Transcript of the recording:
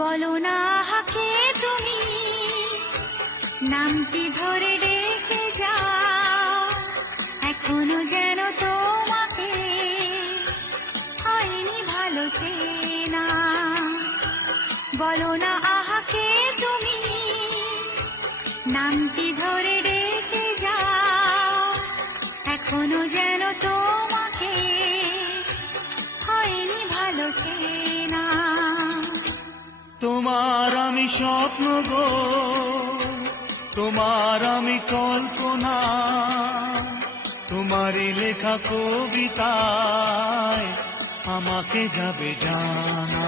বলো না হাকে তুমি নামটি ধরে ডেকে যাও, এখনো যেন তোমাকে হয়নি ভালো চেনা। বলো না আহাকে তুমি নামটি ধরে ডেকে যাও, এখনো যেন তোমাকে হয়নি ভালো চেনা। তোমার আমি স্বপ্ন গো, তোমার আমি কল্পনা, তোমারই লেখা কবিতায় আমাকে যাবে জানা।